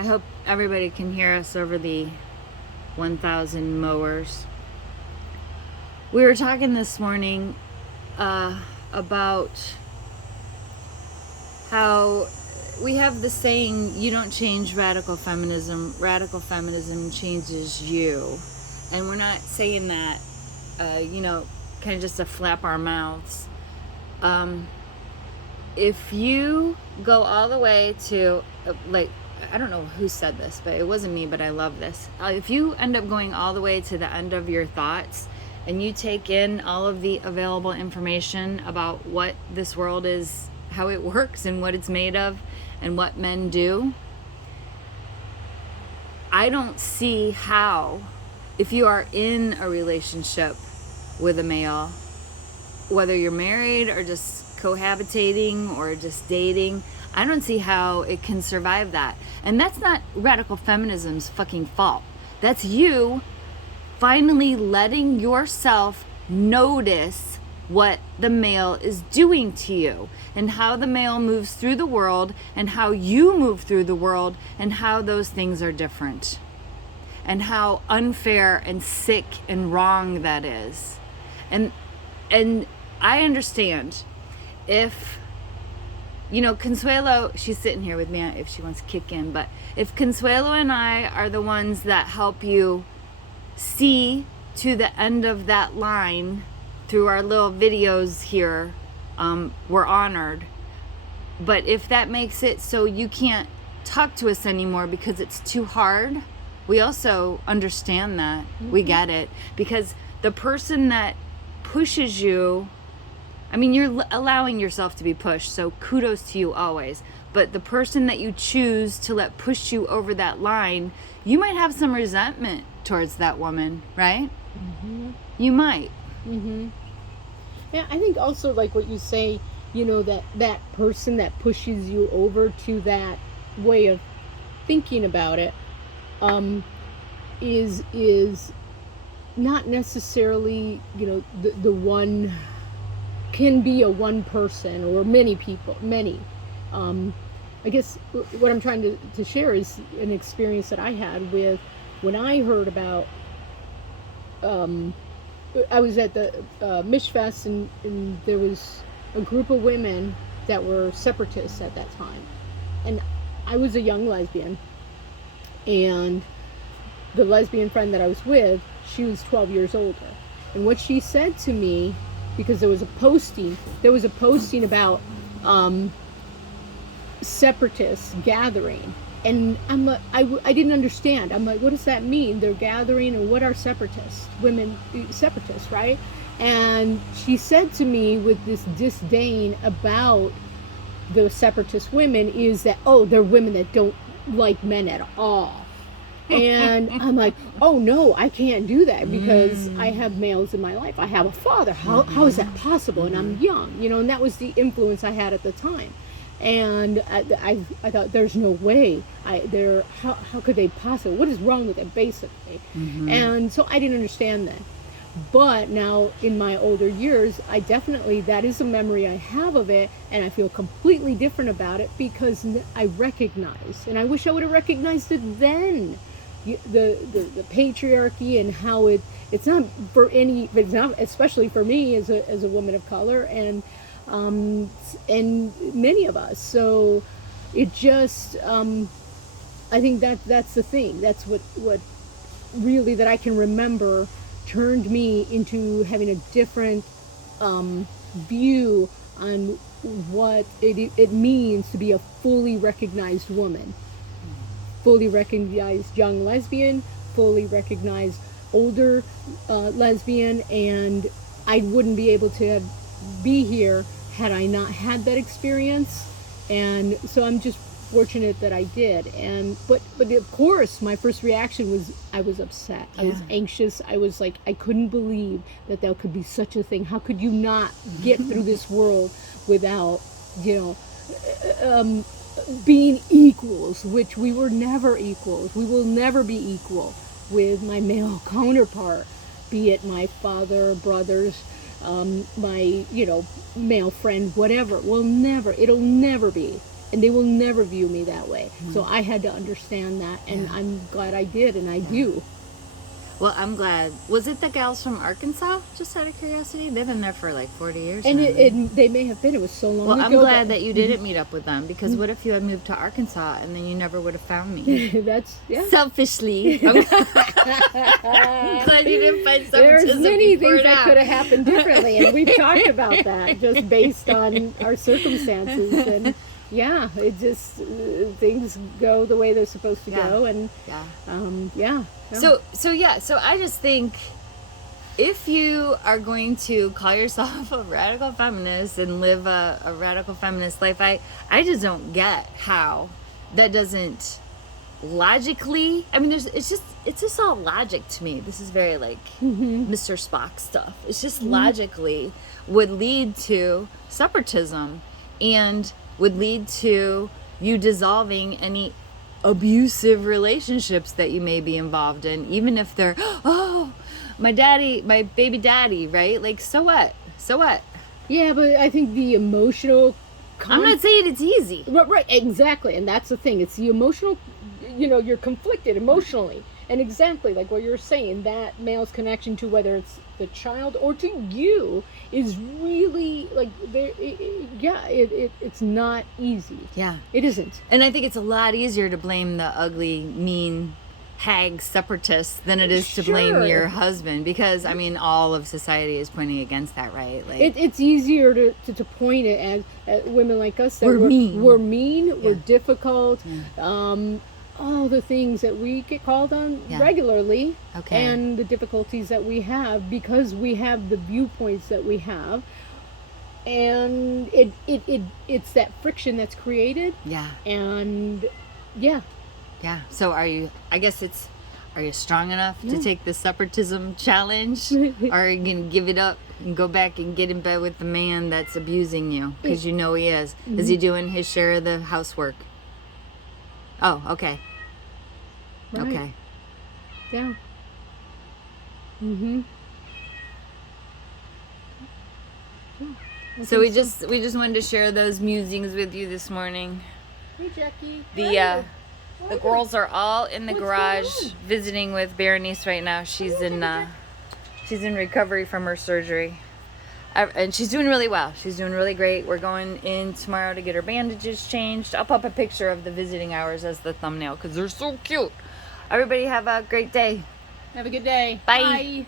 I hope everybody can hear us over the 1,000 mowers. We were talking this morning about how we have the saying, you don't change radical feminism changes you. And we're not saying that, kind of just to flap our mouths. If you go all the way to, I don't know who said this, but it wasn't me, but I love this. If you end up going all the way to the end of your thoughts and you take in all of the available information about what this world is, how it works and what it's made of and what men do, I don't see how, if you are in a relationship with a male, whether you're married or just cohabitating or just dating, I don't see how it can survive that. And that's not radical feminism's fucking fault. That's you finally letting yourself notice what the male is doing to you and how the male moves through the world and how you move through the world and how those things are different and how unfair and sick and wrong that is. And I understand if, Consuelo, she's sitting here with me if she wants to kick in, but if Consuelo and I are the ones that help you see to the end of that line through our little videos here, we're honored. But if that makes it so you can't talk to us anymore because it's too hard, we also understand that. Mm-hmm. We get it. Because the person that pushes you, you're allowing yourself to be pushed, so kudos to you always. But the person that you choose to let push you over that line, you might have some resentment towards that woman, right? Mm-hmm. You might. Mm-hmm. Yeah, I think also like what you say, that person that pushes you over to that way of thinking about it, is not necessarily, the one, can be a one person or many people, I guess what I'm trying to share is an experience that I had with when I heard about, I was at the Mishfest and there was a group of women that were separatists at that time. And I was a young lesbian, and the lesbian friend that I was with, she was 12 years older. And what she said to me, because there was a posting about separatists gathering, and I didn't understand. I'm like, what does that mean? They're gathering, and what are separatists? Women separatists, right? And she said to me with this disdain about the separatist women is that, they're women that don't like men at all. And I'm like, oh no, I can't do that because I have males in my life. I have a father. How is that possible? And I'm young, and that was the influence I had at the time. And I thought, there's no way. How could they possibly? What is wrong with it, basically? Mm-hmm. And so I didn't understand that. But now in my older years, I definitely, that is a memory I have of it, and I feel completely different about it because I recognize, and I wish I would have recognized it then. The patriarchy and how it's not for it's not especially for me as a woman of color and many of us. So it just I think that's the thing. That's what really that I can remember turned me into having a different view on what it means to be a fully recognized woman. Fully recognized young lesbian, fully recognized older lesbian, and I wouldn't be able to be here had I not had that experience. And so I'm just fortunate that I did. But of course my first reaction was I was upset. Yeah. I was anxious. I was like, I couldn't believe that there could be such a thing. How could you not get through this world without, being equals, which we were never equals. We will never be equal with my male counterpart, be it my father, brothers, my, male friend, whatever. It'll never be. and they will never view me that way. So I had to understand that, and I'm glad I did, and I do. Well, I'm glad. Was it the gals from Arkansas? Just out of curiosity, they've been there for like 40 years. And now. they may have been. It was so long Well, ago. I'm glad that you didn't meet up with them, because what if you had moved to Arkansas and then you never would have found me? That's Selfishly, I'm glad you didn't find There's separatism many before things it that out. could have happened differently, and we've talked about that just based on our circumstances. And yeah, it just things go the way they're supposed to go, and Yeah. So I just think if you are going to call yourself a radical feminist and live a radical feminist life, I just don't get how that doesn't logically, I mean, it's just all logic to me. This is very like Mr. Spock stuff. It's just logically would lead to separatism and would lead to you dissolving any abusive relationships that you may be involved in, even if they're, oh, my baby daddy, right? Like, so what? yeah, but I think the emotional I'm not saying it's easy. right, exactly, and that's the thing. It's the emotional, you're conflicted emotionally, and exactly like what you're saying, that male's connection to whether it's the child or to you is really like it's not easy. Yeah, it isn't. And I think it's a lot easier to blame the ugly, mean hag separatists than it is to blame your husband, because I mean all of society is pointing against that, right? Like it's easier to point it at women like us that we're mean, we're difficult, all the things that we get called on regularly, and the difficulties that we have because we have the viewpoints that we have, and it's that friction that's created. And so are you strong enough to take the separatism challenge, or are you gonna give it up and go back and get in bed with the man that's abusing you, because you know he is? Is he doing his share of the housework? Oh, okay. Right. Okay. Yeah. So we just wanted to share those musings with you this morning. Hey, Jackie. The girls are all in the garage visiting with Berenice right now. She's in recovery from her surgery, and she's doing really well. She's doing really great. We're going in tomorrow to get her bandages changed. I'll pop a picture of the visiting hours as the thumbnail because they're so cute. Everybody have a great day. Have a good day. Bye. Bye.